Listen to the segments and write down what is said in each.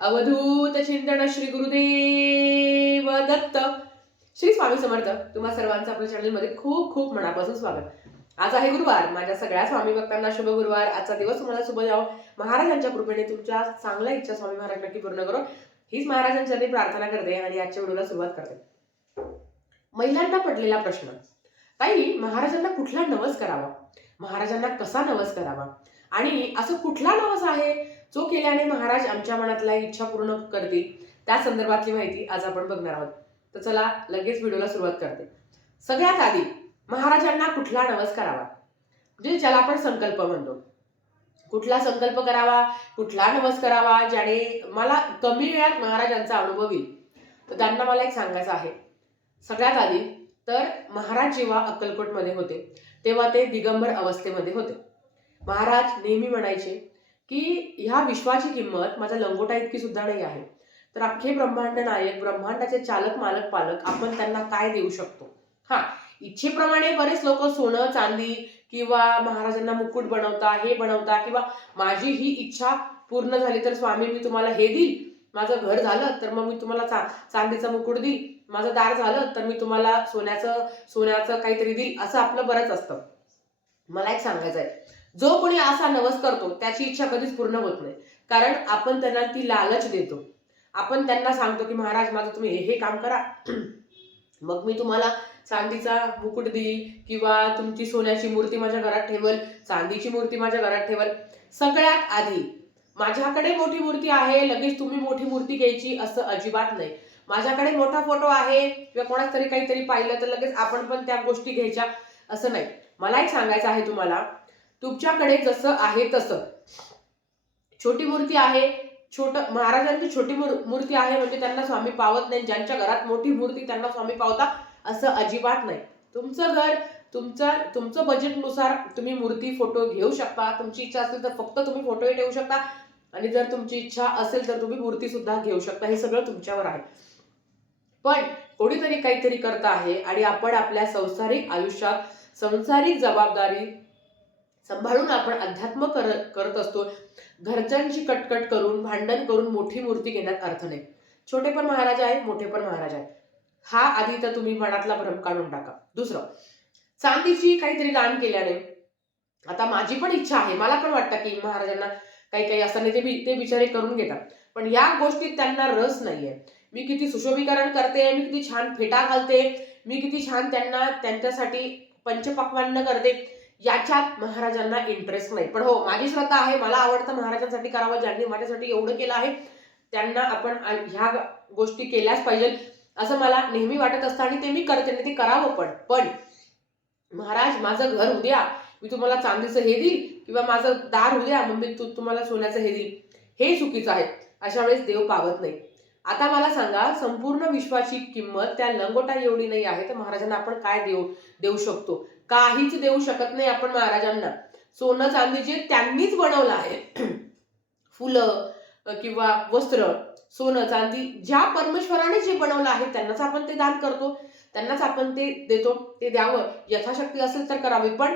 अवधूत चिंतन श्री गुरुदेव दत्त. श्री स्वामी समर्थ. तुम्हा सर्वांचं आपल्या चॅनलमध्ये खूप खूप मनापासून स्वागत. आज आहे गुरुवार. माझ्या सगळ्या स्वामी भक्तांना शुभ गुरुवार. आजचा दिवस तुम्हाला शुभ जावो. महाराजांच्या कृपेने तुमच्या चांगल्या इच्छा स्वामी महाराज नक्की पूर्ण करो हीच महाराजांच्या प्रार्थना करते आणि आजच्या व्हिडिओला सुरुवात करते. महिलांना पडलेला प्रश्न, ताई महाराजांना कुठला नवस करावा, महाराजांना कसा नवस करावा आणि असं कुठला नवस आहे जो केल्याने महाराज आमच्या मनातल्या इच्छा पूर्ण करतील, त्या संदर्भातली माहिती आज आपण बघणार आहोत. तर चला लगेच व्हिडिओला सुरुवात करते. सगळ्यात आधी महाराजांना कुठला नवस करावा, म्हणजे ज्याला आपण संकल्प म्हणतो. कुठला संकल्प करावा, कुठला नवस करावा ज्याने मला कमी वेळात महाराजांचा अनुभव येईल. तर त्यांना मला एक सांगायचं आहे. सगळ्यात आधी तर महाराज जेव्हा अक्कलकोटमध्ये होते तेव्हा ते दिगंबर अवस्थेमध्ये होते. महाराज नेहमी म्हणायचे की ह्या विश्वाची किंमत माझ्या लंगोटा इतकी सुद्धा नाही आहे, तर अख्खे ब्रह्मांड नायक, ब्रह्मांडाचे चालक, मालक, पालक आपण त्यांना काय देऊ शकतो. हा, इच्छेप्रमाणे बरेच लोक सोनं, चांदी किंवा महाराजांना मुकुट बनवता, हे बनवता, किंवा माझी ही इच्छा पूर्ण झाली तर स्वामी मी तुम्हाला हे देईल, माझं घर झालं तर मग मी तुम्हाला चांदीचा मुकुट देईल, माझं दार झालं तर मी तुम्हाला सोन्याचं काहीतरी देईल, असं आपलं बरंच असतं. मला एक सांगायचं आहे, जो कोणी असा नवस करतो त्याची इच्छा कधीच पूर्ण होत नाही. कारण आपण त्यांना ती लालच देतो. आपण त्यांना सांगतो की महाराज माझं तुम्ही हे काम करा, मग मी तुम्हाला चांदीचा मुकुट देईल, किंवा तुमची सोन्याची मूर्ती माझ्या घरात ठेवल, चांदीची मूर्ती माझ्या घरात ठेवल. सगळ्यात आधी माझ्याकडे मोठी मूर्ती आहे लगेच तुम्ही मोठी मूर्ती घ्यायची असं अजिबात नाही. माझ्याकडे मोठा फोटो आहे किंवा कोणाच तरी काहीतरी पाहिलं तर लगेच आपण पण त्या गोष्टी घ्यायच्या असं नाही. मला एक सांगायचं आहे तुम्हाला, तुमच्याकडे जसं आहे तसं. छोटी मूर्ती आहे, महाराजांची छोटी मूर्ती आहे म्हणजे त्यांना स्वामी पावत नाही. ज्यांच्या घरात मोठी मूर्ती त्यांना स्वामी पावता असं अजिबात नाही. तुमचं घर, तुमचं बजेटनुसार तुम्ही मूर्ती, फोटो घेऊ शकता. तुमची इच्छा असेल तर फक्त तुम्ही फोटोही ठेवू शकता, आणि जर तुमची इच्छा असेल तर तुम्ही मूर्ती सुद्धा घेऊ शकता. हे सगळं तुमच्यावर आहे. पण कोणीतरी काहीतरी करत आहे आणि आपण आपल्या संसारिक आयुष्यात संसारिक जबाबदारी सांभाळून आपण अध्यात्म करत असतो. घरच्यांची कटकट करून, भांडण करून मोठी मूर्ती घेण्यात अर्थ नाही. छोटे पण महाराज आहे, मोठे पण महाराज आहे. हा आधी तर तुम्ही मनातला भ्रम काढून टाका. दुसरं, चांदीची काहीतरी दान केल्याने, आता माझी पण इच्छा आहे, मला पण वाटतं की महाराजांना काही काही असं नाही, ते बिचारे करून घेतात, पण या गोष्टीत त्यांना रस नाहीये. मी किती सुशोभीकरण करते, मी किती छान फेटा घालते, मी किती छान त्यांच्यासाठी पंचपक्वान्न करते, याच्यात महाराजांना इंटरेस्ट नाही. पण हो, माझी श्रद्धा आहे, मला आवडतं महाराजांसाठी करावं. ज्यांनी माझ्यासाठी एवढं केलं आहे त्यांना आपण ह्या गोष्टी केल्याच पाहिजे असं मला नेहमी वाटत असतं, आणि ते मी करते, ते करावं. पण महाराज माझं घर उद्या मी तुम्हाला चांदीचं हे देईल, किंवा माझं दार उद्या मग मी तुम्हाला सोन्याचं हे देईल, हे चुकीचं आहे. अशा वेळेस देव पावत नाही. आता मला सांगा, संपूर्ण विश्वाची किंमत त्या लंगोटा एवढी नाही आहे, तर महाराजांना आपण काय देऊ शकतो? काहीच देऊ शकत नाही आपण महाराजांना. सोनं चांदी जे त्यांनीच बनवलं आहे, फुलं किंवा वस्त्र, सोनं चांदी ज्या परमेश्वराने जे बनवलं आहे त्यांनाच आपण ते दान करतो, त्यांनाच आपण ते देतो. ते द्यावं, यथाशक्ती असेल तर करावी, पण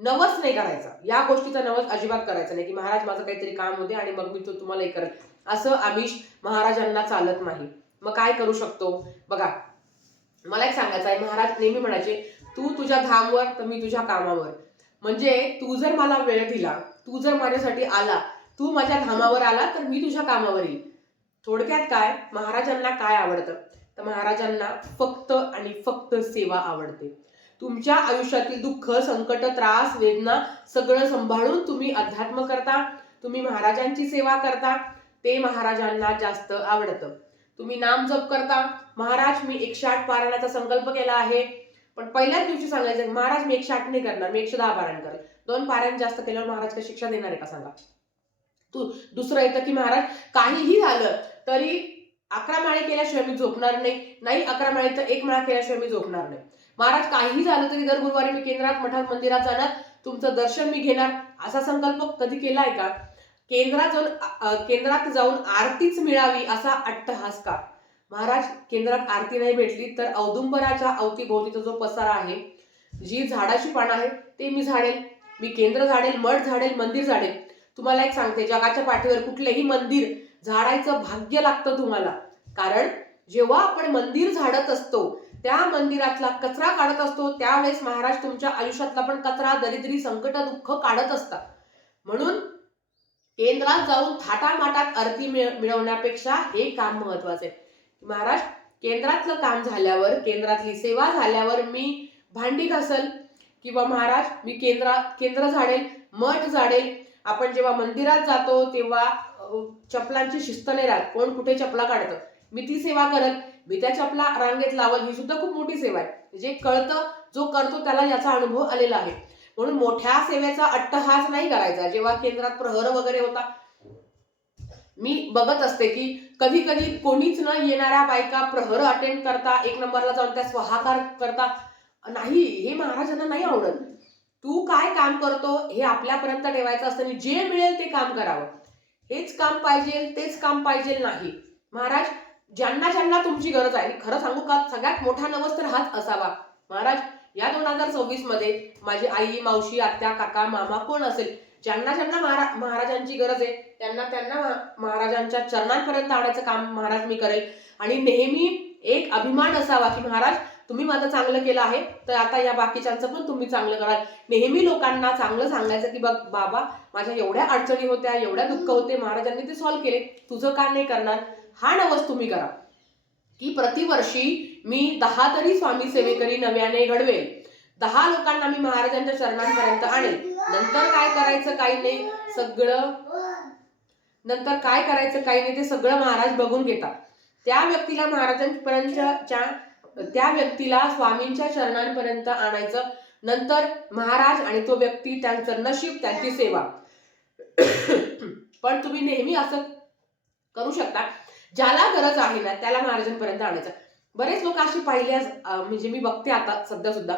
नवस नाही करायचा. या गोष्टीचा नवस अजिबात करायचा नाही की महाराज माझं काहीतरी काम होते आणि मग मी तुम्हाला हे करेल, असं आमिष महाराजांना चालत नाही. मग काय करू शकतो बघा, मला एक सांगायचं आहे. महाराज नेहमी म्हणायचे, तू तुझ्या धामवर तर मी तुझ्या कामावर. म्हणजे तू जर मला वेळ दिला, तू जर माझ्यासाठी आला, तू माझ्या धामावर आला तर मी तुझ्या कामावर येईल. थोडक्यात काय, महाराजांना काय आवडतं, तर महाराजांना फक्त आणि फक्त सेवा आवडते. तुमच्या आयुष्यातील दुःख, संकट, त्रास, वेदना सगळं सांभाळून तुम्ही अध्यात्म करता, तुम्ही महाराजांची सेवा करता, ते महाराजांना जास्त आवडतं. तुम्ही नाम जप करता, महाराज मी 108 पारायणाचा संकल्प केला आहे, पण पहिल्याच दिवशी सांगायचं महाराज मी 108 नाही करणार, मी 110 पारायण करेल. 2 पारायण जास्त केल्यावर महाराज काय शिक्षा देणार आहे का सांगा? दुसरं येतं की महाराज काहीही झालं तरी 11 माळे केल्याशिवाय मी झोपणार नाही, 11 माळे तर 1 माळा केल्याशिवाय मी झोपणार नाही. महाराज काहीही झालं तरी दर गुरुवारी मी केंद्रात, मठात, मंदिरात जाणार, तुमचं दर्शन मी घेणार. असा संकल्प कधी केलाय का? केंद्रात जाऊन आरतीच मिळावी असा अट्टहास का? महाराज केंद्रात आरती नाही भेटली तर औदुंबराच्या अवतीभोवतीचा जो पसारा आहे, जी झाडाची पानं आहे ते मी झाडेल, मी केंद्र झाडेल, मठ झाडेल, मंदिर झाडेल. तुम्हाला एक सांगते, जगाच्या पाठीवर कुठलेही मंदिर झाडायचं भाग्य लागतं तुम्हाला. कारण जेव्हा आपण मंदिर झाडत असतो, त्या मंदिरातला कचरा काढत असतो, त्यावेळेस महाराज तुमच्या आयुष्यातला पण कचरा, दरिद्री, संकट, दुःख काढत असतात. म्हणून केंद्रात जाऊन थाटामाटात आरती मिळवण्यापेक्षा हे काम महत्वाचं आहे. महाराज केंद्रातलं काम झाल्यावर, केंद्रातली सेवा झाल्यावर मी भांडी घासल किंवा महाराज मी केंद्र झाडेल, मठ झाडेल. आपण जेव्हा मंदिरात जातो तेव्हा चपलांची शिस्त नाही राहत, कोण कुठे चपला काढतं, मी ती सेवा करत, मी त्या चपला रांगेत लावल, ही सुद्धा खूप मोठी सेवा आहे. जे कळतं, जो करतो त्याला याचा अनुभव आलेला आहे. म्हणून मोठ्या सेवेचा अट्टहास नाही करायचा. जेव्हा केंद्रात प्रहर वगैरे होता, मी बघत असते की कधी कधी कोणीच न येणाऱ्या बायका प्रहर अटेंड करता, एक नंबरला जाऊन त्या स्वाहाकार करता. नाही, हे महाराजांना नाही आवडत. तू काय काम करतो हे आपल्यापर्यंत ठेवायचं असतं आणि जे मिळेल ते काम करावं. हेच काम पाहिजे, तेच काम पाहिजे नाही. महाराज ज्यांना ज्यांना तुमची गरज आहे, खरं सांगू का, सगळ्यात मोठा नवस तर हाच असावा. महाराज या 2024 मध्ये माझी आई, मावशी, आत्या, काका, मामा कोण असेल, ज्यांना ज्यांना महाराजांची गरज आहे त्यांना त्यांना महाराजांच्या चरणांपर्यंत आणायचं काम महाराज मी करेल. आणि नेहमी एक अभिमान असावा की महाराज तुम्ही माझं चांगलं केलं आहे, तर आता या बाकीच्यांचं पण तुम्ही चांगलं कराल. नेहमी लोकांना चांगलं सांगायचं की बघ बाबा, माझ्या एवढ्या अडचणी होत्या, एवढ्या दुःख होते, महाराजांनी ते सॉल्व्ह केले, तुझं का नाही करणार. हा नवस तुम्ही करा की प्रतिवर्षी मी 10 तरी स्वामी सेवेकरी नव्याने घडवेल, 10 लोकांना मी महाराजांच्या चरणांपर्यंत आणेल. नंतर काय करायचं काही नाही, नंतर काय करायचं काही नाही ते सगळं महाराज बघून घेतात. त्या व्यक्तीला महाराजांपर्यंतच्या, त्या व्यक्तीला स्वामींच्या चरणांपर्यंत आणायचं. नंतर महाराज आणि तो व्यक्ती, त्यांचं नशीब, त्यांची सेवा. पण तुम्ही नेहमी असं करू शकता, ज्याला गरज आहे ना त्याला महाराजांपर्यंत आणायचं. बरेच लोक अशी पाहिले, म्हणजे मी बघते आता सध्या सुद्धा,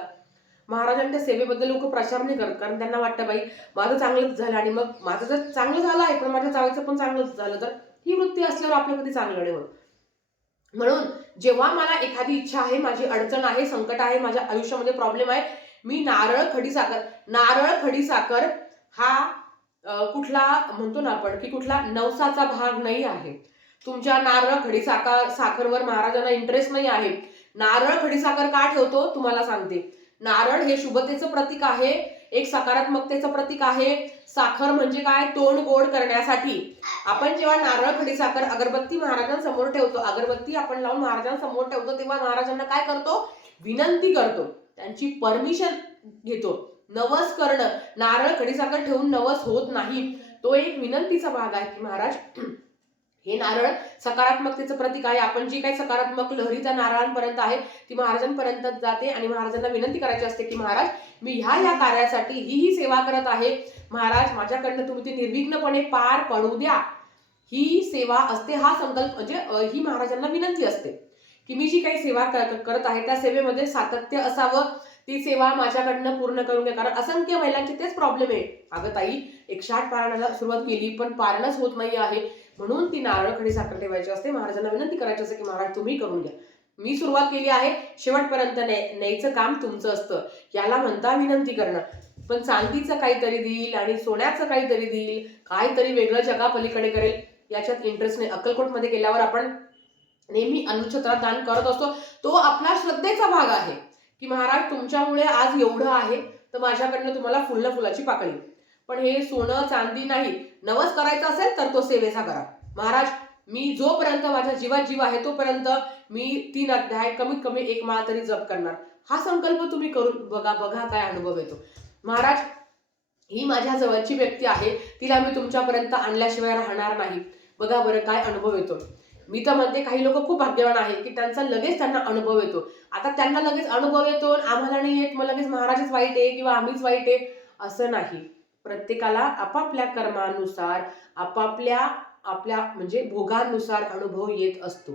महाराजांच्या सेवेबद्दल लोक प्रचार नाही करत, कारण त्यांना वाटतं बाई माझं चांगलंच झालं, आणि मग माझं जर चांगलं झालं आहे पण माझ्या जावेचं पण चांगलंच झालं, तर ही वृत्ती असल्यावर आपलं कधी चांगलं नाही होत. म्हणून जेव्हा मला एखादी इच्छा आहे, माझी अडचण आहे, संकट आहे, माझ्या आयुष्यामध्ये प्रॉब्लेम आहे, मी नारळ खडीसाखर हा कुठला म्हणतो ना आपण की कुठला नवसाचा भाग नाही आहे. तुमच्या नारळ खडीसाखरवर महाराजांना इंटरेस्ट नाही आहे. नारळ खडीसाखर का ठेवतो तुम्हाला सांगते. नारळ हे शुभतेचं प्रतीक आहे, एक सकारात्मकतेचं प्रतीक आहे. साखर म्हणजे काय, तोंड गोड करण्यासाठी. आपण जेव्हा नारळ खडीसाखर अगरबत्ती महाराजांसमोर ठेवतो, अगरबत्ती आपण लावून महाराजांसमोर ठेवतो, तेव्हा महाराजांना काय करतो, विनंती करतो, त्यांची परमिशन घेतो. नवस करणं, नारळ खडीसाखर ठेवून नवस होत नाही, तो एक विनंतीचा भाग आहे की महाराज हे नारळ सकारात्मकतेचं प्रतीक आहे. आपण जी काही सकारात्मक लहरी त्या नारळांपर्यंत आहे ती महाराजांपर्यंत जाते आणि महाराजांना विनंती करायची असते की महाराज मी ह्या कार्यासाठी ही सेवा करत आहे, महाराज माझ्याकडनं तुम्ही ती निर्विघ्नपणे पार पडू द्या. ही सेवा असते, हा संकल्प, म्हणजे ही महाराजांना विनंती असते की मी जी काही सेवा करत आहे त्या सेवेमध्ये सातत्य असावं, ती सेवा माझ्याकडनं पूर्ण करून घ्या. कारण असंख्य महिलांचे तेच प्रॉब्लेम आहे, अगं ताई 108 पारायणाला सुरुवात केली पण पारणच होत नाही आहे, म्हणून ती नारळ खडीसाखर ठेवायची असते. महाराजांना विनंती करायची असते की महाराज तुम्ही करून घ्या, मी सुरुवात केली आहे, शेवटपर्यंत न्यायचं काम तुमचं असतं. याला म्हणता विनंती करणं. पण चांदीचं काहीतरी देईल आणि सोन्याचं काहीतरी देईल, काहीतरी वेगळं जगा पलीकडे करेल, याच्यात इंटरेस्ट नाही. अक्कलकोटमध्ये गेल्यावर आपण नेहमी अन्नछत्रात दान करत असतो, तो आपला श्रद्धेचा भाग आहे की महाराज तुमच्यामुळे आज एवढं आहे तर माझ्याकडनं तुम्हाला फुलाची पाकळी. पण हे सोनं चांदी नाही. नवस करायचा असेल तर तो सेवेचा करा. महाराज मी जोपर्यंत माझ्या जीवात जीव आहे तोपर्यंत मी 3 अध्याय कमीत कमी 1 माळ तरी जप करणार. हा संकल्प तुम्ही करून बघा काय अनुभव येतो. महाराज ही माझ्या जवळची व्यक्ती आहे, तिला मी तुमच्यापर्यंत आणल्याशिवाय राहणार नाही. बघा बरं काय अनुभव येतो. मी तर म्हणते काही लोक खूप भाग्यवान आहे की त्यांचा लगेच त्यांना अनुभव येतो. आता त्यांना लगेच अनुभव येतो, आम्हाला नाही येत, मग लगेच महाराजच वाईट आहे किंवा आम्हीच वाईट आहे असं नाही. प्रत्येकाला आपापल्या कर्मानुसार आपल्या म्हणजे भोगानुसार अनुभव येत असतो.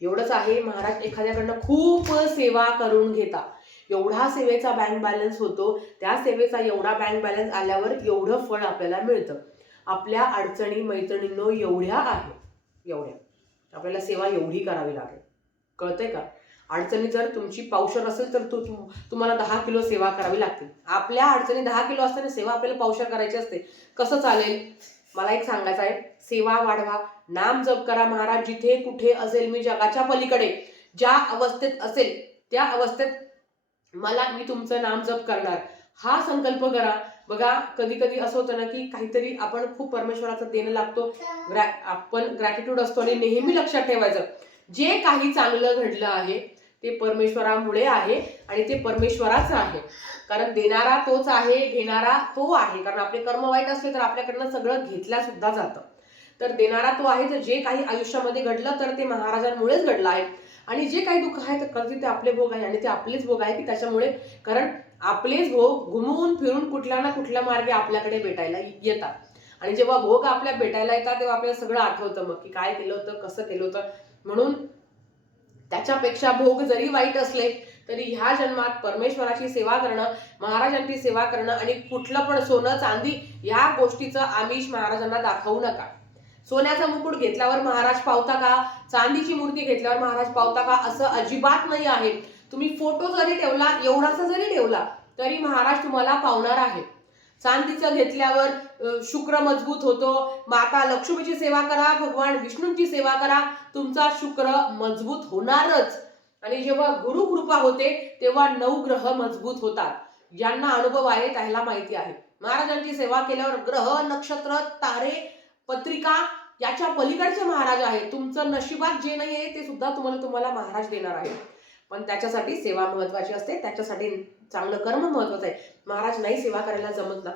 एवढंच आहे. महाराज एखाद्याकडनं खूप सेवा करून घेता, एवढा सेवेचा बँक बॅलन्स होतो, त्या सेवेचा एवढा बँक बॅलन्स आल्यावर एवढं फळ आपल्याला मिळतं. आपल्या अडचणी मैत्रिणींनो एवढ्या आहे, एवढ्या आपल्याला सेवा एवढी करावी लागेल. कळतंय का? अडचणी जर तुमची पावशर असेल तर तुम्हाला 10 किलो सेवा करावी लागते. आपल्या अडचणी 10 किलो असताना सेवा आपल्याला पावशर करायची असते. कसं चालेल? मला एक सांगायचं आहे, सेवा वाढवा, नाम जप करा. महाराज जिथे कुठे असेल, मी जगाच्या पलीकडे ज्या अवस्थेत असेल त्या अवस्थेत मी तुमचं नाम जप करणार, हा संकल्प करा. बघा कधी कधी असं होतं ना की काहीतरी आपण खूप परमेश्वराचं देणं लागतो, आपण ग्रॅटिट्यूड असतो, आणि नेहमी लक्षात ठेवायचं जे काही चांगलं घडलं आहे ते परमेश्वरामुळे आहे आणि ते परमेश्वराचं आहे. कारण देणारा तोच आहे, घेणारा तो आहे. कारण आपले कर्म वाईट असले तर आपल्याकडनं सगळं घेतल्या सुद्धा जातं. तर देणारा तो आहे. तर जे काही आयुष्यामध्ये घडलं तर ते महाराजांमुळेच घडलं आहे. आणि जे काही दुःख आहे तर कधी ते आपले भोग आहे आणि ते आपलेच भोग आहे की त्याच्यामुळे, कारण आपलेच भोग घुमवून फिरून कुठल्या ना कुठल्या मार्गे आपल्याकडे भेटायला येतात. आणि जेव्हा भोग आपल्या भेटायला येतात तेव्हा आपल्याला सगळं आठवतं मग की काय केलं होतं, कसं केलं होतं. म्हणून त्याच्यापेक्षा भोग जरी वाईट असले तरी ह्या जन्मात परमेश्वराची सेवा करणं, महाराजांची सेवा करणं, आणि कुठलं पण सोनं चांदी ह्या गोष्टीचं आमिष महाराजांना दाखवू नका. सोन्याचा मुकुट घेतल्यावर महाराज पावता का, चांदीची मूर्ती घेतल्यावर महाराज पावता का, असं अजिबात नाही आहे. तुम्ही फोटो जरी ठेवला, एवढासा जरी ठेवला तरी महाराज तुम्हाला पावणार आहे. चांदीचं घेतल्यावर शुक्र मजबूत होतो. माता लक्ष्मीची सेवा करा, भगवान विष्णूंची सेवा करा, तुमचा शुक्र मजबूत होणारच. आणि जेव्हा गुरु कृपा होते तेव्हा 9 ग्रह मजबूत होतात. ज्यांना अनुभव आहे त्याला माहिती आहे. महाराजांची सेवा केल्यावर ग्रह, नक्षत्र, तारे, पत्रिका याच्या पलीकडचे महाराज आहे. तुमचं नशिबात जे नाही आहे ते सुद्धा तुम्हाला महाराज देणार आहे. पण त्याच्यासाठी सेवा महत्वाची असते, त्याच्यासाठी चांगलं कर्म महत्वाचं आहे. महाराज नाही सेवा करायला जमत ना,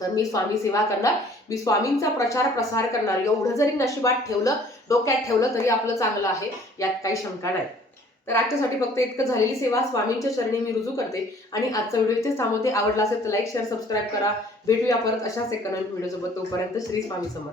तर मी स्वामी सेवा करणार, मी स्वामींचा प्रचार प्रसार करणार. एवढं जरी नशिबात ठेवलं, डोक्यात ठेवलं तरी आपलं चांगलं आहे, यात काही शंका नाही. तर आजच्यासाठी फक्त इतकं. झालेली सेवा स्वामींच्या चरणी मी रुजू करते आणि आजचा व्हिडिओ इथेच थांबवते. आवडला असेल तर लाईक, शेअर, सबस्क्राईब करा. भेटूया परत अशाच एका नवीन व्हिडिओ सोबत. तोपर्यंत श्री स्वामी समर्थ.